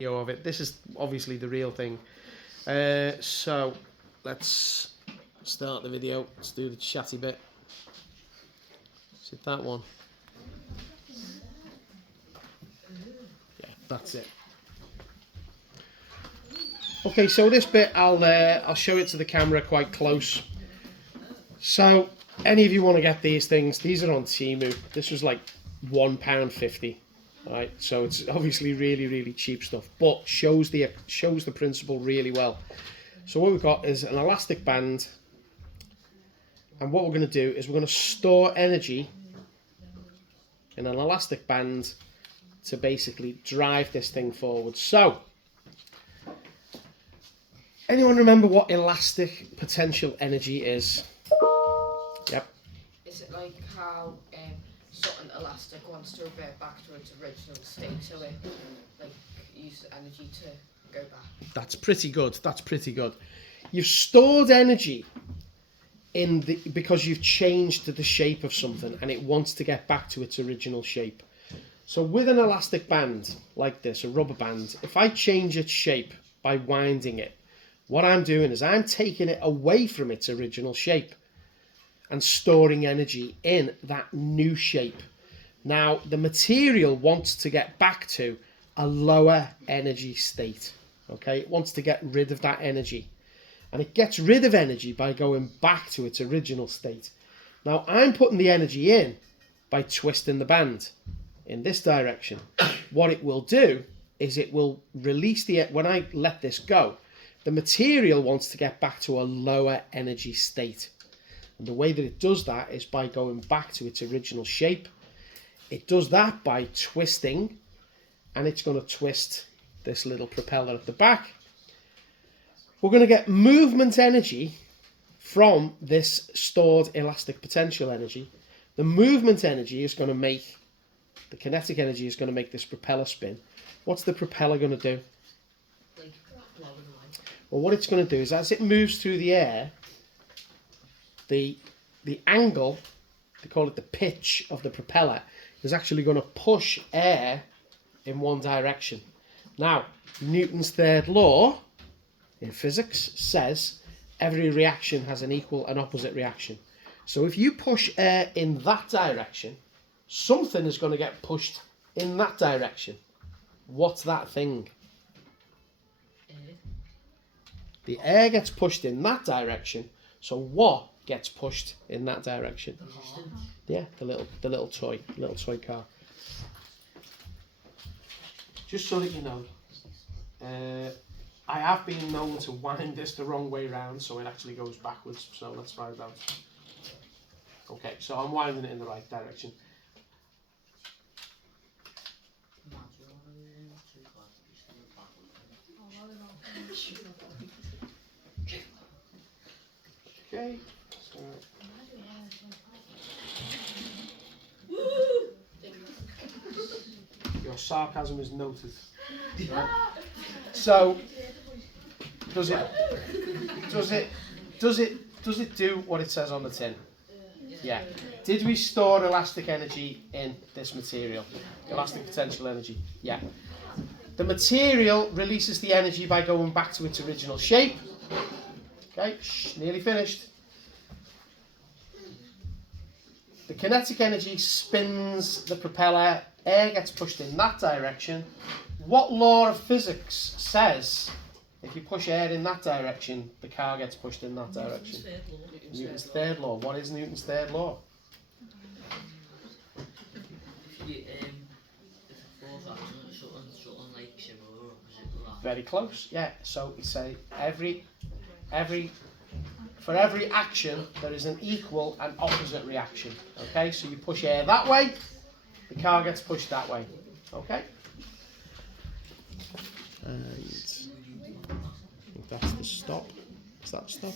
Of it. This is obviously the real thing. So let's start the video. Let's do the chatty bit. Is it that one? Yeah, that's it. Okay, so this bit I'll show it to the camera quite close. So any of you want to get these things? These are on Temu. This was like £1.50. Right, so it's obviously really cheap stuff, but shows the principle really well. So what we've got is an elastic band, and what we're going to do is we're going to store energy in an elastic band to basically drive this thing forward. So, anyone remember what elastic potential energy is? Yep. Is it like how something elastic wants to revert back to its original state, so it like uses energy to go back? That's pretty good. That's pretty good. You've stored energy because you've changed the shape of something and it wants to get back to its original shape. So with an elastic band like this, a rubber band, if I change its shape by winding it, what I'm doing is I'm taking it away from its original shape and storing energy in that new shape. Now, the material wants to get back to a lower energy state. Okay, it wants to get rid of that energy. And it gets rid of energy by going back to its original state. Now, I'm putting the energy in by twisting the band in this direction. What it will do is it will release when I let this go, the material wants to get back to a lower energy state. And the way that it does that is by going back to its original shape. It does that by twisting, and it's going to twist this little propeller at the back. We're going to get movement energy from this stored elastic potential energy. The movement energy is going to make, the kinetic energy is going to make this propeller spin. What's the propeller going to do? Well, what it's going to do is as it moves through the air, the angle, they call it the pitch of the propeller, is actually going to push air in one direction. Now, Newton's third law in physics says every reaction has an equal and opposite reaction. So if you push air in that direction, something is going to get pushed in that direction. What's that thing? The air gets pushed in that direction, so what gets pushed in that direction? Yeah, the little toy car. Just so that you know, I have been known to wind this the wrong way round, so it actually goes backwards. So let's try it out. Okay, so I'm winding it in the right direction. Okay, so your sarcasm is noted. Right? So does it do what it says on the tin? Yeah. Did we store elastic energy in this material? Elastic potential energy? Yeah. The material releases the energy by going back to its original shape. Okay, nearly finished. The kinetic energy spins the propeller, air gets pushed in that direction. What law of physics says if you push air in that direction, the car gets pushed in that direction? Newton's third law. What is Newton's third law? Very close, yeah. So we say for every action there is an equal and opposite reaction. Okay, so you push air that way, the car gets pushed that way. Okay. And I think that's the stop. Is that the stop?